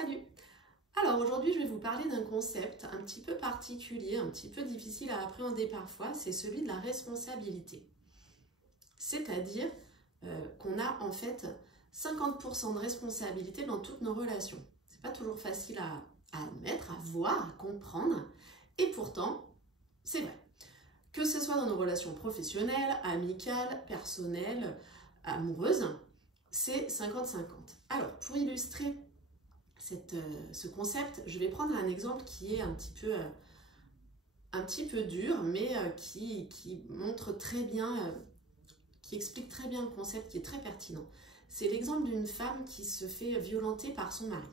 Salut! Alors aujourd'hui je vais vous parler d'un concept un petit peu particulier, un petit peu difficile à appréhender parfois, c'est celui de la responsabilité. C'est-à-dire qu'on a en fait 50% de responsabilité dans toutes nos relations. C'est pas toujours facile à admettre, à voir, à comprendre, et pourtant c'est vrai. Que ce soit dans nos relations professionnelles, amicales, personnelles, amoureuses, c'est 50-50. Alors pour illustrer ce concept, je vais prendre un exemple qui est un petit peu dur, mais qui montre très bien, qui explique très bien le concept, qui est très pertinent. C'est l'exemple d'une femme qui se fait violenter par son mari.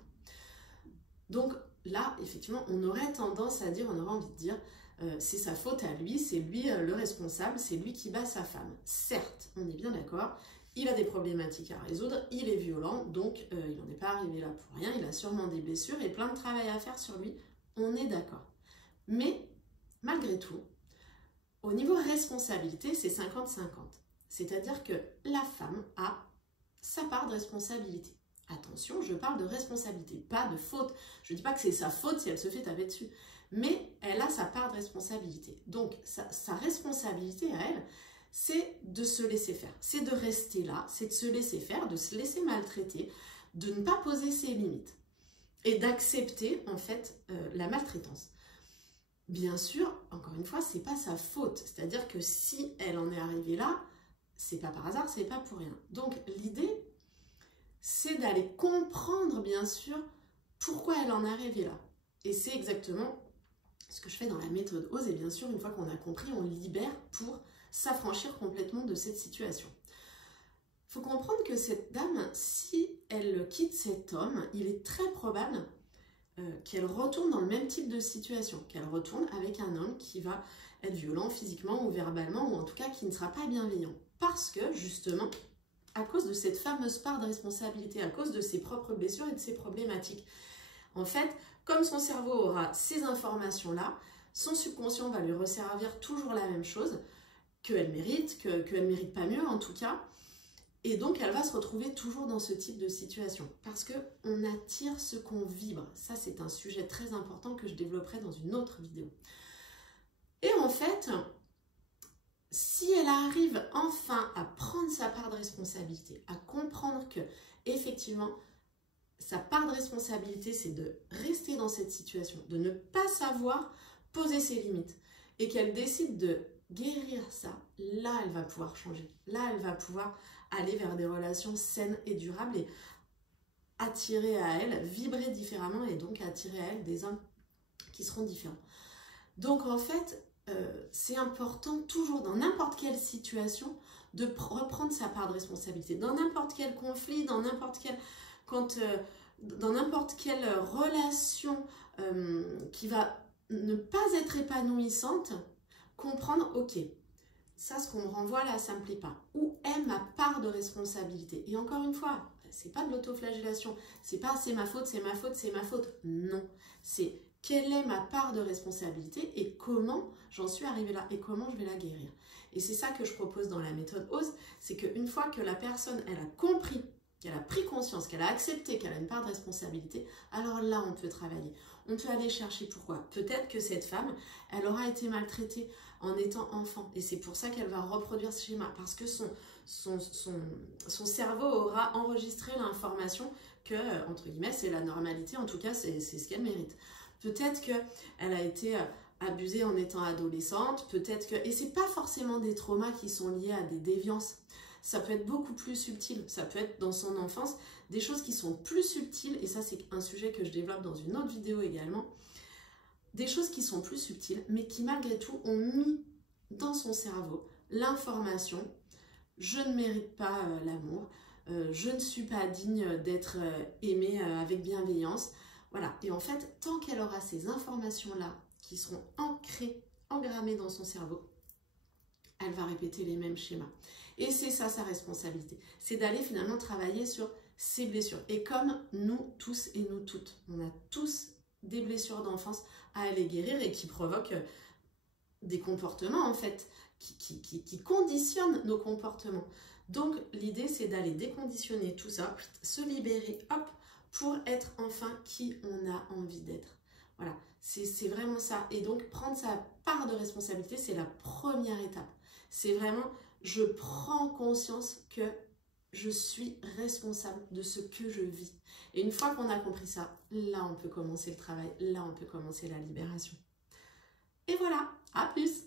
Donc là, effectivement, on aurait tendance à dire, on aurait envie de dire, c'est sa faute à lui, c'est lui le responsable, c'est lui qui bat sa femme. Certes, on est bien d'accord. Il a des problématiques à résoudre, il est violent, donc il n'en est pas arrivé là pour rien, il a sûrement des blessures et plein de travail à faire sur lui, on est d'accord. Mais malgré tout, au niveau responsabilité, c'est 50-50. C'est-à-dire que la femme a sa part de responsabilité. Attention, je parle de responsabilité, pas de faute. Je ne dis pas que c'est sa faute si elle se fait taper dessus, mais elle a sa part de responsabilité. Donc sa responsabilité à elle, c'est de se laisser faire, c'est de rester là, c'est de se laisser faire, de se laisser maltraiter, de ne pas poser ses limites et d'accepter en fait la maltraitance. Bien sûr, encore une fois, c'est pas sa faute, c'est-à-dire que si elle en est arrivée là, c'est pas par hasard, c'est pas pour rien. Donc l'idée, c'est d'aller comprendre bien sûr pourquoi elle en est arrivée là. Et c'est exactement ce que je fais dans la méthode OSE, et bien sûr, une fois qu'on a compris, on libère pour s'affranchir complètement de cette situation. Il faut comprendre que cette dame, si elle quitte cet homme, il est très probable qu'elle retourne dans le même type de situation, qu'elle retourne avec un homme qui va être violent physiquement ou verbalement, ou en tout cas qui ne sera pas bienveillant. Parce que, justement, à cause de cette fameuse part de responsabilité, à cause de ses propres blessures et de ses problématiques. En fait, comme son cerveau aura ces informations-là, son subconscient va lui resservir toujours la même chose, qu'elle mérite, qu'elle ne mérite pas mieux en tout cas. Et donc, elle va se retrouver toujours dans ce type de situation. Parce qu'on attire ce qu'on vibre. Ça, c'est un sujet très important que je développerai dans une autre vidéo. Et en fait, si elle arrive enfin à prendre sa part de responsabilité, à comprendre que, effectivement, sa part de responsabilité, c'est de rester dans cette situation, de ne pas savoir poser ses limites, et qu'elle décide de guérir ça, là, elle va pouvoir changer. Là, elle va pouvoir aller vers des relations saines et durables et attirer à elle, vibrer différemment et donc attirer à elle des hommes qui seront différents. Donc, en fait, c'est important toujours dans n'importe quelle situation de reprendre sa part de responsabilité. Dans n'importe quel conflit, dans n'importe quelle relation qui va ne pas être épanouissante, comprendre, ok, ça, ce qu'on me renvoie là, ça ne me plaît pas. Où est ma part de responsabilité? Et encore une fois, c'est pas de l'autoflagellation, c'est pas c'est ma faute, c'est ma faute, c'est ma faute. Non, c'est quelle est ma part de responsabilité et comment j'en suis arrivée là et comment je vais la guérir. Et c'est ça que je propose dans la méthode OSE, c'est qu'une fois que la personne, elle a compris, qu'elle a pris conscience, qu'elle a accepté qu'elle a une part de responsabilité, alors là, on peut travailler. On peut aller chercher pourquoi. Peut-être que cette femme, elle aura été maltraitée en étant enfant. Et c'est pour ça qu'elle va reproduire ce schéma. Parce que son cerveau aura enregistré l'information que, entre guillemets, c'est la normalité. En tout cas, c'est ce qu'elle mérite. Peut-être qu'elle a été abusée en étant adolescente. Peut-être que... Et c'est pas forcément des traumas qui sont liés à des déviances. Ça peut être beaucoup plus subtil, ça peut être dans son enfance, des choses qui sont plus subtiles, et ça c'est un sujet que je développe dans une autre vidéo également, des choses qui sont plus subtiles, mais qui malgré tout ont mis dans son cerveau l'information, je ne mérite pas l'amour, je ne suis pas digne d'être aimée avec bienveillance, voilà. Et en fait, tant qu'elle aura ces informations-là qui seront ancrées, engrammées dans son cerveau, elle va répéter les mêmes schémas. Et c'est ça sa responsabilité. C'est d'aller finalement travailler sur ses blessures. Et comme nous tous et nous toutes, on a tous des blessures d'enfance à aller guérir et qui provoquent des comportements en fait, qui conditionnent nos comportements. Donc l'idée c'est d'aller déconditionner tout ça, se libérer, hop, pour être enfin qui on a envie d'être. Voilà, c'est vraiment ça. Et donc, prendre sa part de responsabilité, c'est la première étape. C'est vraiment, je prends conscience que je suis responsable de ce que je vis. Et une fois qu'on a compris ça, là, on peut commencer le travail. Là, on peut commencer la libération. Et voilà, à plus!